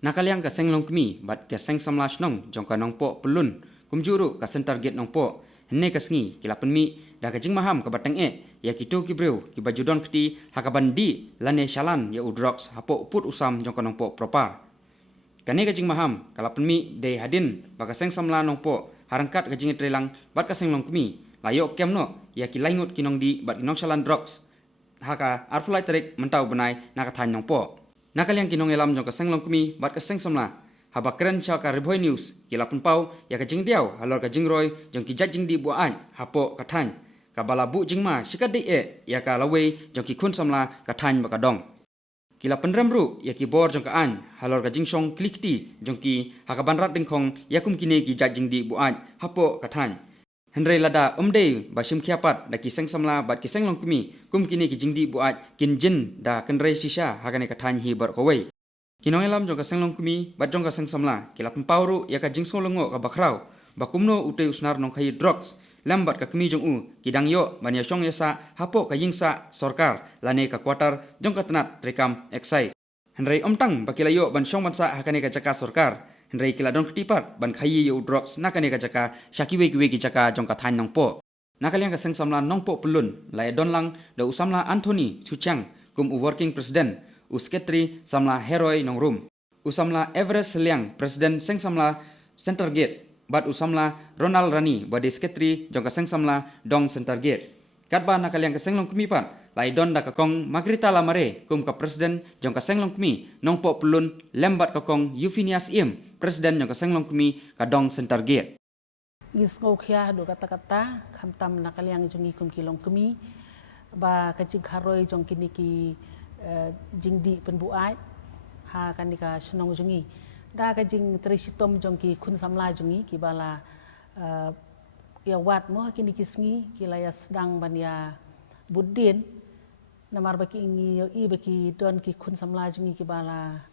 Nakaliang ka senglong kmi bat ka seng samlash nong jong ka nong po pelun kumjuru ka center gate nong po henne ka sngi kila penmi da ka jing maham ka batang ya kitu ki breu ki bajudon kti hakabandi lane shalan ya udrox hapo put usam jong ka nong po propar kane ka jing maham kala penmi de hadin baka seng samla nong po harangkat ka jing trelang bat ka senglong kmi layo kemno ya ki laingut kinong di bat kinong shalan drox haka arpulai terik mentau benai nak than nong po nakaliang kinong elam jong ka senglong kmi bat ka seng samla haba keren cha ka riboy news kila pun pau ya ka jing diaw halor ka jing roy jong ki jat jing di bu an hapo ka than ka bala bu jing ma shikat de ya ka lawe jong ki khun samla ka than ba ka dong kila penrem ru ya ki bor jong ka an halor ka jing song klik ti jong ki haka banrat ding khong ya kum kine ki jat jing di bu an hapo ka than Henry lada umdei ba shim khiapat da ki seng samla bat ki seng long kumi kum kini ki jingdi buat kin jin da kenre shisha hagane ka than hi bar ko wei kinong elam jong ka seng long kumi bat jong ka seng samla kila pauru ya ka jing song longo ka bakrau ba kumno ute usnar nong khai drugs lambat ka kumi jong u kidang yo ban ya shong yasa hapo ka yingsa sarkar lane ka quarter jong ka tanat rekam excise Henry omtang ba kila yo ban shong bansa hagane ka jaka sarkar Henry kila don ketipat ban khayi yu drugs nakane ka jaka shakiwe kiwe ki jaka jong ka than nong po nakaliang ka seng samla nong po pelun lai don lang da usamla Anthony Chuchang kum u working president u secretary samla Heroi nong room usamla Everest Seliang president seng samla center gate bat usamla Ronald Rani badi secretary jong ka seng samla dong center gate katba nakaliang ka seng long kumipat lai don da ka kong Magrita Lamare kum ka president jong ka seng long kumi nong po pelun lembat ka kong Euphenius Im Presiden yang kesenglong kami kadong center gate. Gis ngokhya do kata-kata khamtam nakaliang jongi kum kilong kami ba kajing haroi jong kini ki jingdi penbuai ha kanika sunong jongi da kajing trisitom jong ki kun samla jongi ki bala ya wat mo kini kisngi kilaya sedang ban ya budin namar baki ingi i baki don ki kun samla jongi ki bala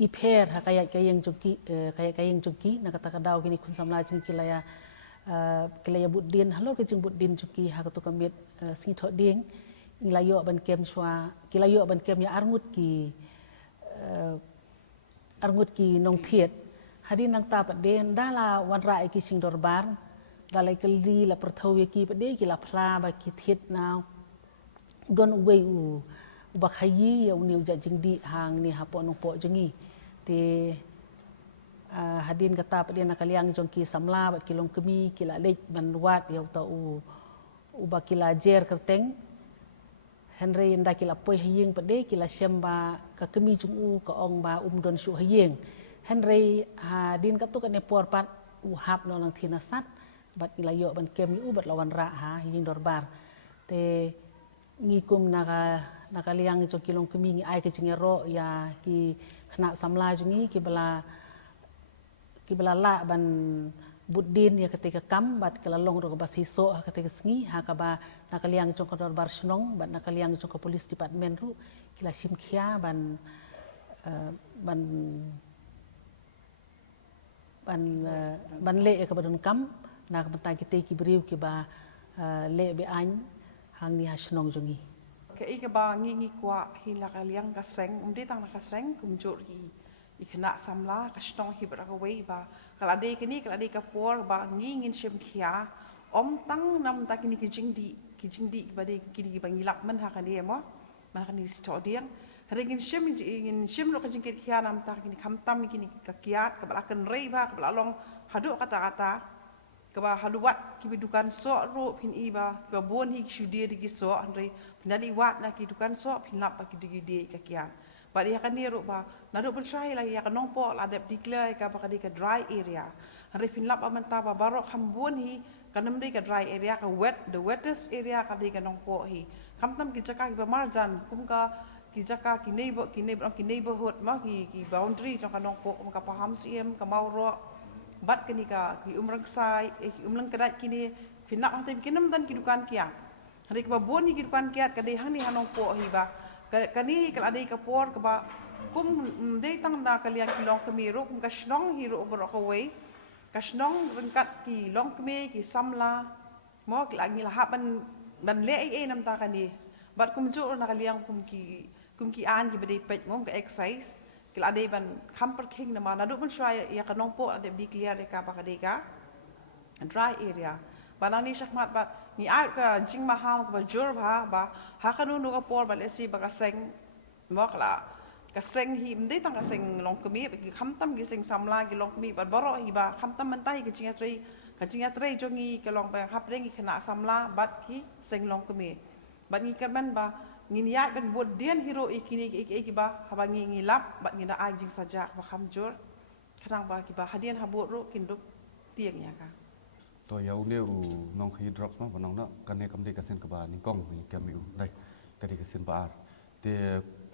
iper hakayat kayeng joki nakata kadaw kini kun samla jing kilaya budin halo kejing budin joki hakatu kamit singi thot ding ilayo ban kem shwa kilayo ban kem ya arngut ki nong thiet hadin nang ta paden dala wan ra ki sing dorbar dalai keldi la perthau ki pade ki la phla ba ki thiet naw don wei u bakhayi ya uniu jajing di hang ni hapo nong po jengi ti hadin kata pada nakaliang jong ki samla bat kilong kemi kila lek ban wat ya ta u bakila jer kerteng Henry nda kila poi hayeng pade kila syamba ka kemi jong u ka ong ba don shu hayeng Henry hadin katu kan ne por pat u hap no nang thina sat bat ila yo ban kem u bat lawan ra ha hayeng dorbar te ngikum nakaliang jong kilong kemi ngi ai ke jingero ya ki khana samla jungi ki bala la ban budin ya ketika kam bat kelalong ro bas hiso ketika sngi ha ka ba nakaliang jong kodor bar snong bat nakaliang jong polis department ru kila sim khia ban le ka badon kam nak bentang kita ki briu ki ba le be an hang ni ha snong jungi ke ika ba ngi kwa hi la kaliang ka seng umdi tang ka seng kumjur i khna samla ka stong hi bra ka wei ba kala de kini kala de ka por ba ngi ngin shem khia tang nam ta kini ki jingdi ba de kini ba ngilak man ha ka de mo man ka ni sto diang regin shem lo ka jingkit khia nam ta kini khamtam kini ka kiat ka bala kan rei ba ka bala long hadu kata-kata kaba haluat ki bidukan so ro pin iba ka bon hi shudie di so andre pinali wat na ki dukan so pinlap ki digide ka kian ba dia kan ni ro ba na do bersai la ya kanong po la dep declare ka ba ka di ka dry area andre pinlap amanta ba barok hambon hi kanam di ka dry area ka the wettest area ka di kanong po hi kamtam ki jaka ki ba marjan kum ka ki jaka ki neighborhood ma ki boundary jong kanong po kum ka paham siem ka mauro bat kini ka ki umrang sai ki umlang kadat kini pinap hang tem kinam dan kidukan kia hari ka bon ni kidukan kia ka dei hang ni hanong po hi ba kani kala dei ka por ka ba kum dei tang da kaliang kilong kemiro kum ka snong hiro bro ka wei ka snong rengkat ki long keme ki samla mo ki lagi la ban le ai nam ta kani bat kum jo na kaliang kum ki an ki bade pet mom ka exercise kila ade ban kamper king nama nadu man shwa ya kanong po ade bi clear de ka bakadeka dry area banani shakmat bat ni ai ka jing ma ham ka jur ba ha kanu no ka por ba lesi ba ka seng mo kala ka seng hi mde tang ka seng long kemi ki kham tam ki seng samla ki long kemi ba baro hi ba kham tam man tai ki jinga trei jongi ka long ba hap reng ki kena samla bat ki seng long kemi bat ni kan ba ngin ya ben bod dian hero ikini iki ba habangi ngilap bat ngina ai jing saja ba kham jur kadang ba ki ba hadian habot ro kinduk tiang ya ka to yau ne u nong khi drop ma banong na kan ne kam de ka sen ka ba ni kong ni kam u dai ka de ka sen ba ar te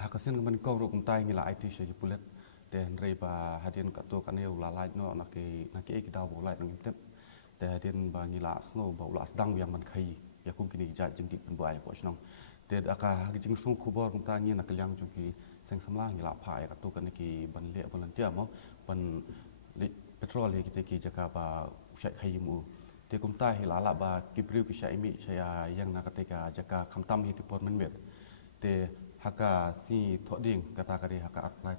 ha ka sen man kong ro kum tai ngi la IT she pulet te rei ba hadian ka to kan ne u la lai no na ke ki daw bo lai nang tem te hadian ba ngi la snow ba la sedang yang man khai ya kum kini ja jing dik pen ba ai po snong te aka ha jing sung khu bor kum ta ni na ka lyang jong ki seng samla ngi la pha ai ka to kan ki ban le volunteer mo ban petrol ki te ki jaka ba usai khai mu te kum ta hi la la ba kibriu ki sha imi saya yang na katika jaka khamtam hi tipon men met te haka si thoding kata kari haka apply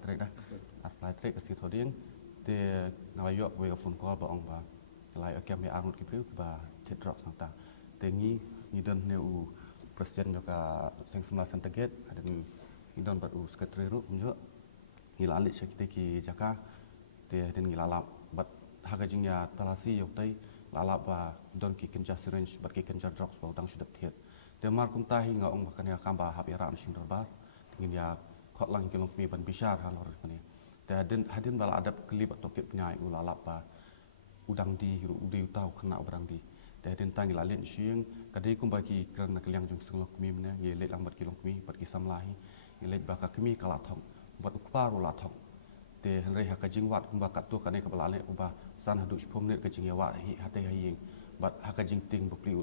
trade ka si thoding te ngayok we ka phone call ba ong ba lai akem me angut kibriu ki ba thedrok sangta te ni don ne u president joka seng semla sentaget ada ni don bat u secretary ru njo ni la li sekte ki jaka te den ni la la bat haka jingya talasi yok tai lala ba don ki kenja syringe bat ki kenja drugs ba udang sudah thiet te mar kum ta hi nga ong bakania kamba hab iran sing darbar ngin ya khot lang kilong mi ban bishar halor pani te hadin bala adap klip atau kip nyai ulala ba udang di hiru udi utau kena udang di te hadin tangi lalin siang kadai kum bagi kerana keliang jung senglok mi mena ye let lambat kilong mi bat ki samlahi ye let ba ka kemi kala thong bat ukpar ula thong te henry hakajing wat kum ba kat tu kanai ka bala le uba san hadu shpom net ka jing yawa hi hate haying bat hakajing ting bukli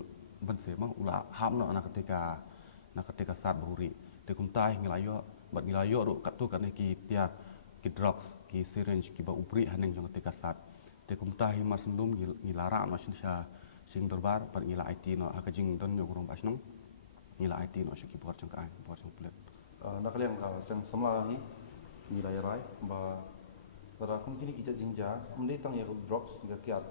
ban se ma ula ham no na ketika start bahuri te kum tai ngilayo bat ngilayo ru kat tu kanai ki tiat ki drugs ki syringe ki ba upri haneng jong ketika start te kum tai mas ndum ngilara no sing dorbar bat ngila IT no hakajing don yo gurung basnong ngila IT no shiki bor jong ka bor jong plet nak liang ka seng samla hi nilai rai ba lara kum kini kita jinja mende tang ya drops ga kiat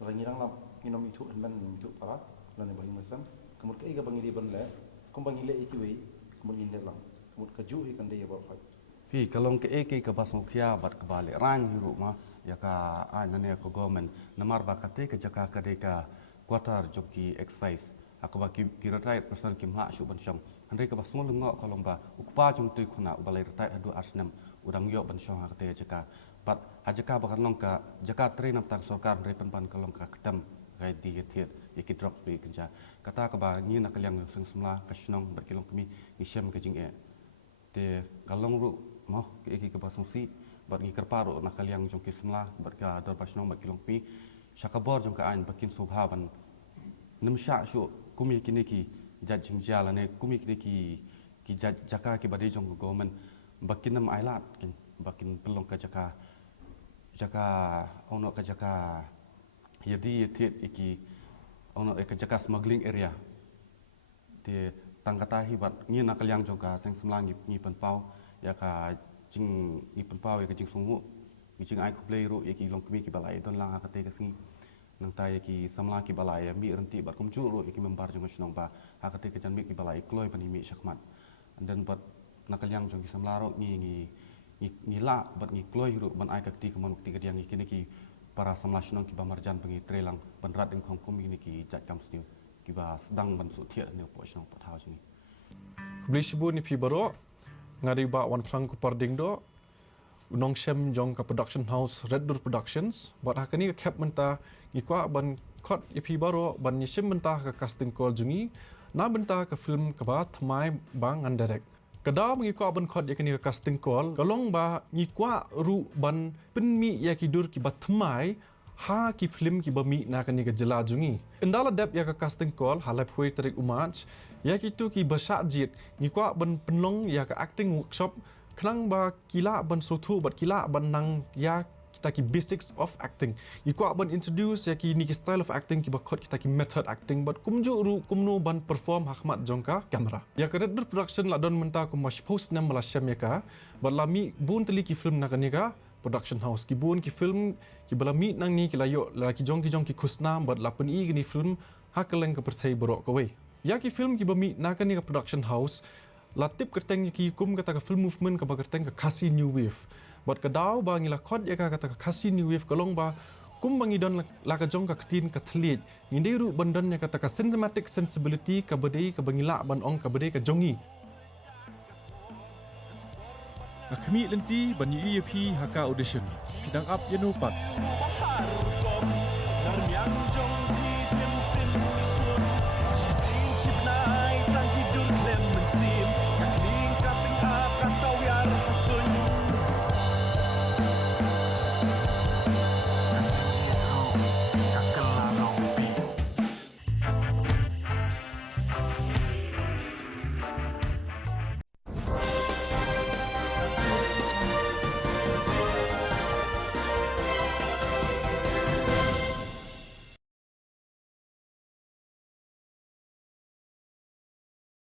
rangirang lam inom itu men itu para lan bagi masam kemud kai ga bangi ban le kum bangi le ikiwi kemud inde lang kemud kaju hi kan de ya ba phai Pi kalong ke ka basong kia bat ke balik rang hiru ma ya ka anane ko government namar ba kate ke jaka ka de ka quarter joki exercise aku ba ki retire person kim ha shu ban shong andre ka basong lengo kalong ba ukpa jung tu khuna ubalai retire adu asnam udang yo ban shong ha kate jaka bat ajaka ba kan long ka jaka train nam tak sarkar re pan kalong ka ketam gai di yethet yeki drop bi kenja kata ka ba ni nak liang seng semla ka shnong bat kilong kemi ni shem ka jing e te kalong ru mo ke basong si bat ngi kerparo nak kaliang jong ki semla bat ka dor basnong bat kilong pi syakabor jong ka an bakin subha ban nemsha shu kumi kini ki jat jing jala ne kumi kini ki jaka ki bade jong government bakin nam ailat kin bakin pelong ka jaka ono ka jaka yadi yethet iki ono ka jaka smuggling area te tangkata hi bat ngi nak kaliang jong ka seng semlang ngi pen pau ya ka jing ni penpau ya ka jing sungu ni jing ai kublei ru ya ki long kemi ki balai don lang akate ka singi nang ta ya ki samla ki balai ya mi renti bar kum chu ru ya ki membar jong snong ba akate ka jan mi ki balai kloi pani mi syakmat dan bat nakalyang jong ki samla ro ni la bat ni kloi ru ban ai ka ti ka mon ti ka diang ni kini ki para samla snong ki ba marjan bangi trelang ban rat ing khong kum ni ki jat kam sniu ki ba sedang ban su thiat ne po snong pathau jing Kubli sibu ni pi baro ngari ba wan prang ku parding do unong shem jong ka production house Red Door Productions bat hakani ka cap menta ngi kwa ban khot pi baro ban ni sim menta ka casting call jungi na benta ka film ka ba thmai bang an direct kada ngi kwa ban khot yakani ka casting call kalong ba ngi kwa ru ban pinmi ya ki dur ki ba thmai ha ki film ki ba mi na kani ka jela jungi indala dep ya ka casting call halai phui tarik umach ya ki tu ki basa jit ngi kwa ban penlong ya ka acting workshop khnang ba kila ban sothu bat kila ban nang ya kita ki basics of acting. Ikwa ban introduce ya ki ni ki style of acting ki bakot kita ki method acting but kumju ru kumno ban perform hakmat jongka kamera. Ya ka Red Door Production la don menta ku mas post nam Malaysia meka balami bun teli ki film nakanika production house ki bun ki film ki balami nang ni ki layo la ki jong ki kusna but la pen i ni film hakeleng ke perthai borok ka we. Ya ki film ki bami nakanika production house latip kerteng ki kum kata ka film movement ka kerteng ka kasi new wave. Buat kedau ba ngila kod ya kata ka kasi new wave kalong ba kum bangi don la ka jong ka ketin ka thlit nginderu bandan ya kata ka cinematic sensibility ka bedai ka bangila ban ong ka bedai ka jongi. Kami lenti ban UEP haka audition. Pidang up Yanupat.